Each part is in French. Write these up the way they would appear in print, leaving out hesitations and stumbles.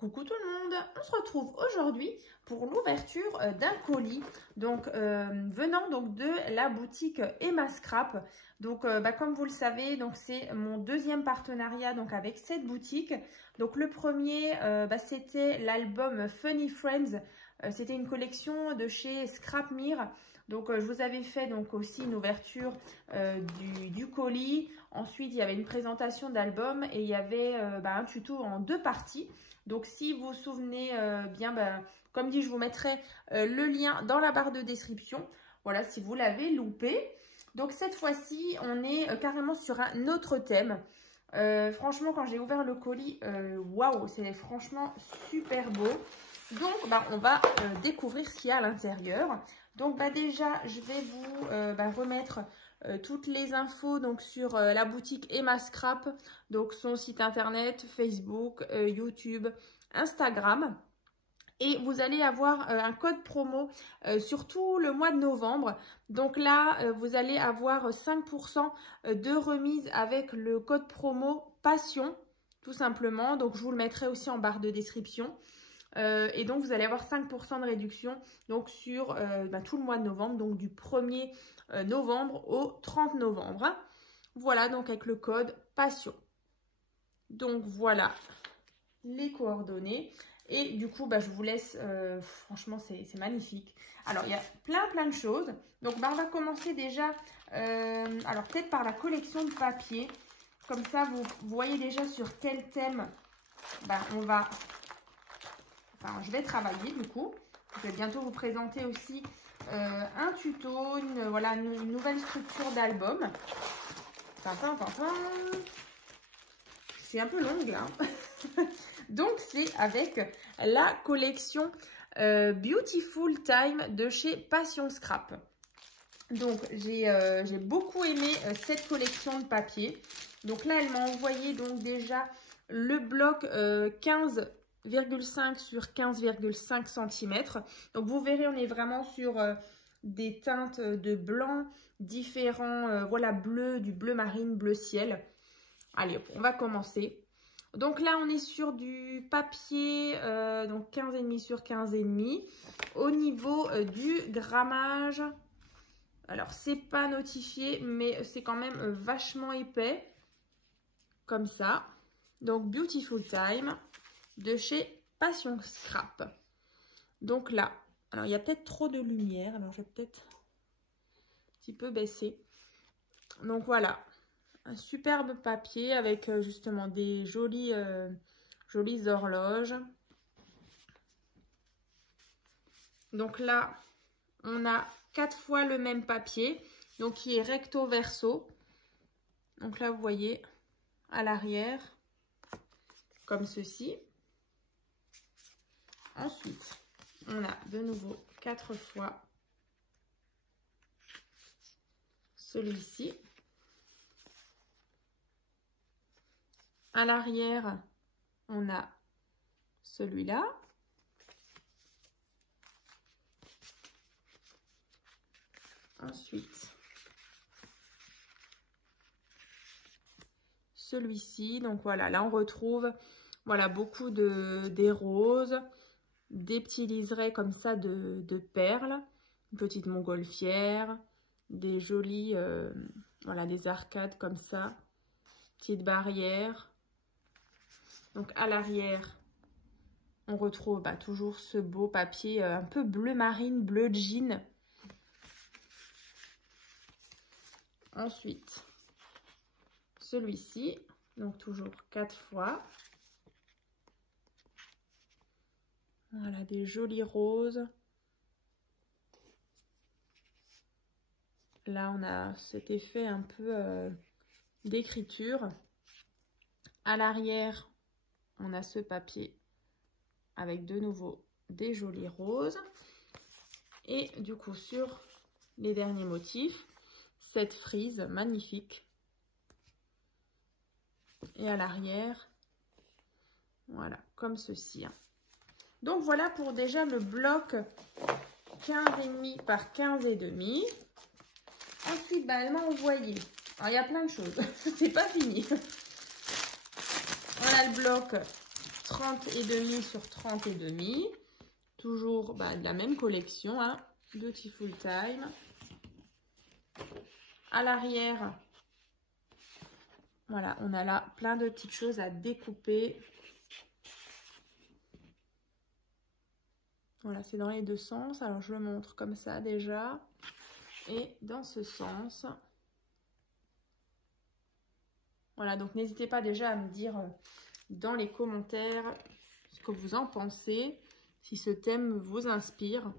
Coucou tout le monde, on se retrouve aujourd'hui pour l'ouverture d'un colis venant donc de la boutique Emma Scrap. Donc comme vous le savez, donc c'est mon deuxième partenariat donc avec cette boutique. Donc le premier c'était l'album Funny Friends. C'était une collection de chez Scrap Mir. Donc je vous avais fait donc aussi une ouverture du colis. Ensuite il y avait une présentation d'album et il y avait un tuto en deux parties. Donc si vous vous souvenez bien, comme dit, je vous mettrai le lien dans la barre de description. Voilà, si vous l'avez loupé. Donc cette fois-ci, on est carrément sur un autre thème. Franchement, quand j'ai ouvert le colis, waouh, c'est franchement super beau. Donc on va découvrir ce qu'il y a à l'intérieur. Donc déjà, je vais vous remettre toutes les infos donc sur la boutique Emma Scrap, donc son site internet, Facebook, YouTube, Instagram. Et vous allez avoir un code promo sur tout le mois de novembre. Donc là, vous allez avoir 5% de remise avec le code promo Passion, tout simplement. Donc je vous le mettrai aussi en barre de description. Et donc vous allez avoir 5% de réduction donc sur tout le mois de novembre, donc du 1er novembre au 30 novembre. Voilà, donc avec le code Passion. Donc voilà les coordonnées. Et du coup, je vous laisse, franchement, c'est magnifique. Alors, il y a plein de choses. Donc, on va commencer déjà, alors peut-être par la collection de papier. Comme ça, vous voyez déjà sur quel thème je vais travailler du coup. Je vais bientôt vous présenter aussi un tuto, une nouvelle structure d'album. C'est un peu long là. Donc c'est avec la collection Beautiful Time de chez Passion Scrap. Donc j'ai beaucoup aimé cette collection de papier. Donc là elle m'a envoyé donc déjà le bloc 15,5 sur 15,5 cm. Donc vous verrez, on est vraiment sur des teintes de blanc différents, voilà, bleu, du bleu marine, bleu ciel. Allez hop, on va commencer. Donc là on est sur du papier donc 15,5 sur 15,5. Au niveau du grammage, alors c'est pas notifié mais c'est quand même vachement épais comme ça. Donc Beautiful Time de chez Passion Scrap. Donc là, alors il y a peut-être trop de lumière, alors je vais peut-être un petit peu baisser. Donc voilà, un superbe papier avec justement des jolies horloges. Donc là, on a 4 fois le même papier, donc qui est recto verso. Donc là, vous voyez, à l'arrière, comme ceci. Ensuite, on a de nouveau 4 fois celui-ci. À l'arrière, on a celui-là. Ensuite, celui-ci. Donc voilà, là on retrouve beaucoup des roses, des petits liserés comme ça de perles, une petite montgolfière, des jolies, des arcades comme ça, petite barrière. Donc à l'arrière, on retrouve toujours ce beau papier un peu bleu marine, bleu jean. Ensuite, celui-ci, donc toujours 4 fois. Voilà, des jolis roses. Là, on a cet effet un peu d'écriture. À l'arrière, on a ce papier avec de nouveau des jolis roses. Et du coup, sur les derniers motifs, cette frise magnifique. Et à l'arrière, voilà, comme ceci. Donc voilà pour déjà le bloc 15,5 par 15,5. Ensuite, elle m'a envoyé. Alors, il y a plein de choses. C'est pas fini. On a le bloc 30,5 sur 30,5. Toujours de la même collection, hein, Beautiful Time. À l'arrière, voilà, on a là plein de petites choses à découper. Voilà, c'est dans les deux sens. Alors, je le montre comme ça déjà. Et dans ce sens. Voilà, donc n'hésitez pas déjà à me dire dans les commentaires ce que vous en pensez, si ce thème vous inspire.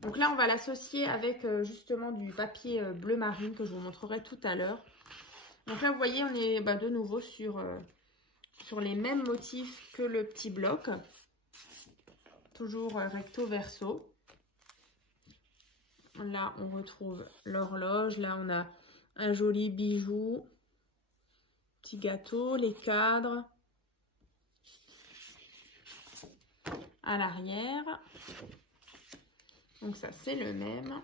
Donc là, on va l'associer avec justement du papier bleu marine que je vous montrerai tout à l'heure. Donc là, vous voyez, on est de nouveau sur les mêmes motifs que le petit bloc. Toujours recto verso. Là, on retrouve l'horloge. Là, on a un joli bijou. Petit gâteau, les cadres. À l'arrière. Donc ça, c'est le même.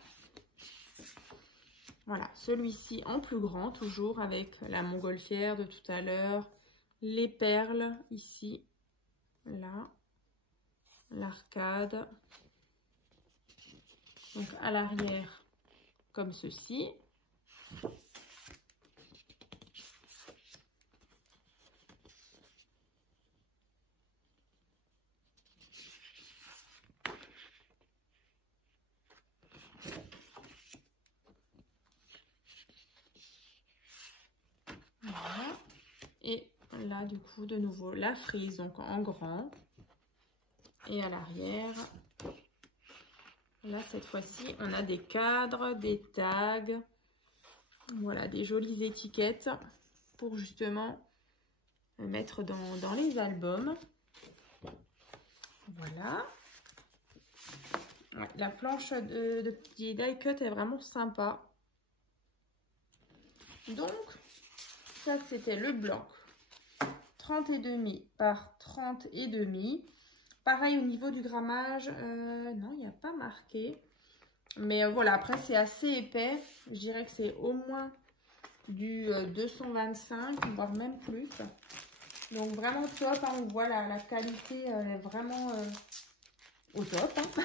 Voilà, celui-ci en plus grand, toujours avec la montgolfière de tout à l'heure. Les perles, ici, là. L'arcade. Donc à l'arrière, comme ceci. Voilà. Et là, du coup, de nouveau, la frise, donc en grand. Et à l'arrière, là, cette fois-ci, on a des cadres, des tags. Voilà, des jolies étiquettes pour justement mettre dans les albums. Voilà. Ouais, la planche de die cut est vraiment sympa. Donc, ça, c'était le bloc 30,5 par 30,5. Pareil au niveau du grammage, non, il n'y a pas marqué. Mais voilà, après c'est assez épais. Je dirais que c'est au moins du 225, voire même plus. Donc vraiment top, hein, on voit la qualité est vraiment au top. Hein.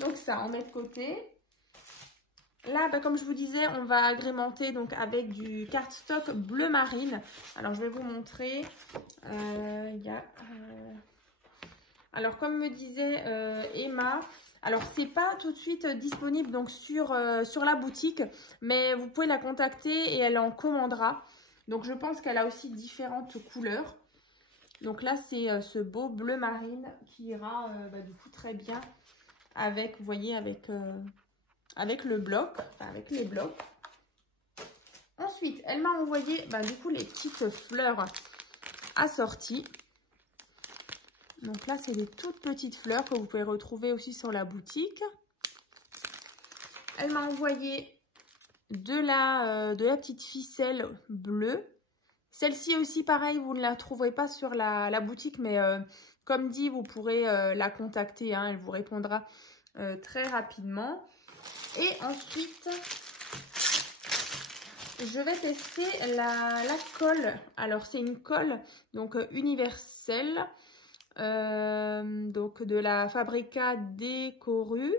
Donc ça, on met de côté. Là, comme je vous disais, on va agrémenter donc avec du cardstock bleu marine. Alors je vais vous montrer. Alors, comme me disait Emma, alors c'est pas tout de suite disponible donc sur la boutique, mais vous pouvez la contacter et elle en commandera. Donc, je pense qu'elle a aussi différentes couleurs. Donc là, c'est ce beau bleu marine qui ira du coup très bien avec, vous voyez, avec le bloc, enfin avec les blocs. Ensuite, elle m'a envoyé du coup les petites fleurs assorties. Donc là, c'est des toutes petites fleurs que vous pouvez retrouver aussi sur la boutique. Elle m'a envoyé de la petite ficelle bleue. Celle-ci aussi, pareil, vous ne la trouverez pas sur la boutique, mais comme dit, vous pourrez la contacter. Hein, elle vous répondra très rapidement. Et ensuite, je vais tester la colle. Alors, c'est une colle donc universelle. Donc de la Fabrica Décoru.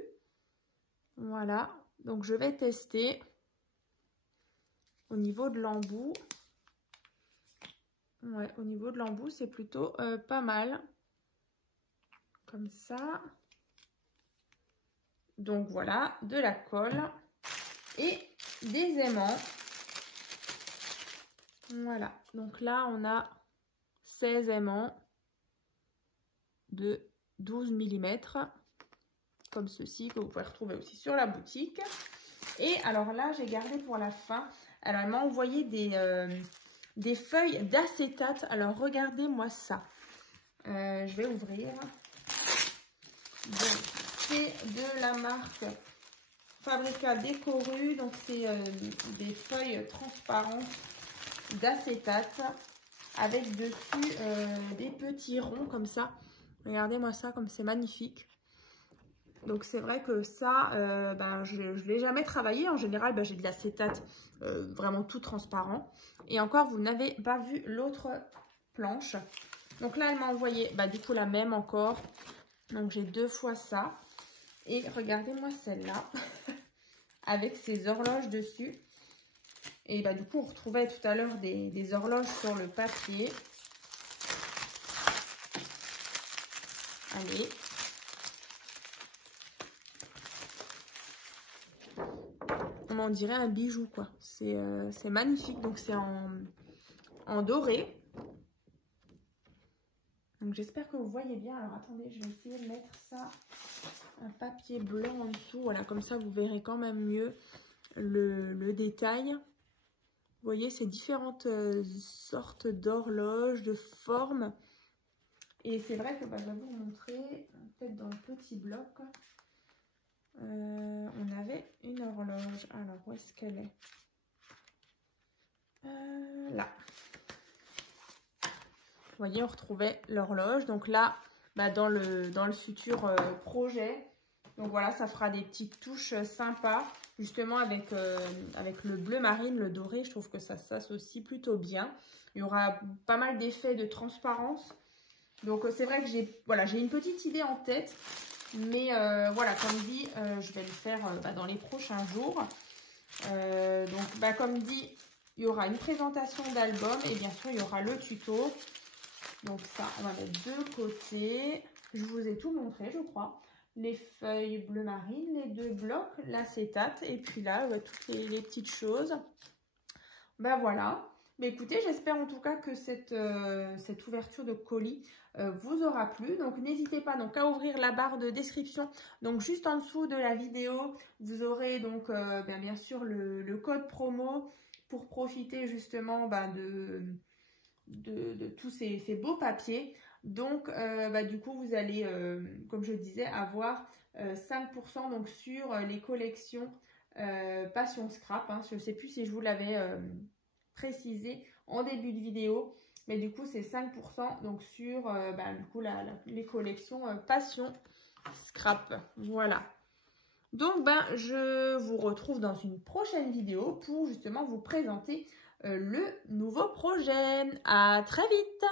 Voilà, donc je vais tester au niveau de l'embout. Ouais, au niveau de l'embout, c'est plutôt pas mal. Comme ça. Donc voilà, de la colle et des aimants. Voilà, donc là on a 16 aimants de 12 mm comme ceci que vous pouvez retrouver aussi sur la boutique. Et alors là, j'ai gardé pour la fin. Alors, elle m'a envoyé des feuilles d'acétate. Alors, regardez-moi ça. Je vais ouvrir. C'est de la marque Fabrica Décoru. Donc, c'est des feuilles transparentes d'acétate avec dessus des petits ronds comme ça. Regardez-moi ça, comme c'est magnifique. Donc c'est vrai que ça, je ne l'ai jamais travaillé. En général, j'ai de l'acétate vraiment tout transparent. Et encore, vous n'avez pas vu l'autre planche. Donc là, elle m'a envoyé du coup la même encore. Donc j'ai 2 fois ça. Et regardez-moi celle-là, avec ses horloges dessus. Et du coup, on retrouvait tout à l'heure des horloges sur le papier. Allez. On dirait un bijou, quoi. C'est magnifique. Donc c'est en doré. Donc j'espère que vous voyez bien. Alors attendez, je vais essayer de mettre ça, un papier blanc en dessous. Voilà, comme ça vous verrez quand même mieux le détail. Vous voyez ces différentes sortes d'horloges, de formes. Et c'est vrai que je vais vous montrer, peut-être dans le petit bloc, on avait une horloge. Alors où est-ce qu'elle est, là. Vous voyez, on retrouvait l'horloge. Donc là, dans le futur projet, donc voilà, ça fera des petites touches sympas. Justement, avec le bleu marine, le doré, je trouve que ça s'associe plutôt bien. Il y aura pas mal d'effets de transparence. Donc c'est vrai que j'ai une petite idée en tête. Mais voilà, comme dit, je vais le faire dans les prochains jours. Donc comme dit, il y aura une présentation d'album et bien sûr, il y aura le tuto. Donc ça, on va mettre de côté. Je vous ai tout montré, je crois. Les feuilles bleu marine, les 2 blocs, l'acétate et puis là, toutes les petites choses. Voilà. Mais écoutez, j'espère en tout cas que cette ouverture de colis vous aura plu. Donc n'hésitez pas à ouvrir la barre de description. Donc juste en dessous de la vidéo, vous aurez donc bien sûr le code promo pour profiter justement de tous ces beaux papiers. Donc du coup vous allez, comme je disais, avoir 5% donc sur les collections Passion Scrap, hein. Je ne sais plus si je vous l'avais précisé en début de vidéo, mais du coup c'est 5% donc sur du coup les collections Passion Scrap. Voilà. Donc je vous retrouve dans une prochaine vidéo pour justement vous présenter le nouveau projet. À très vite!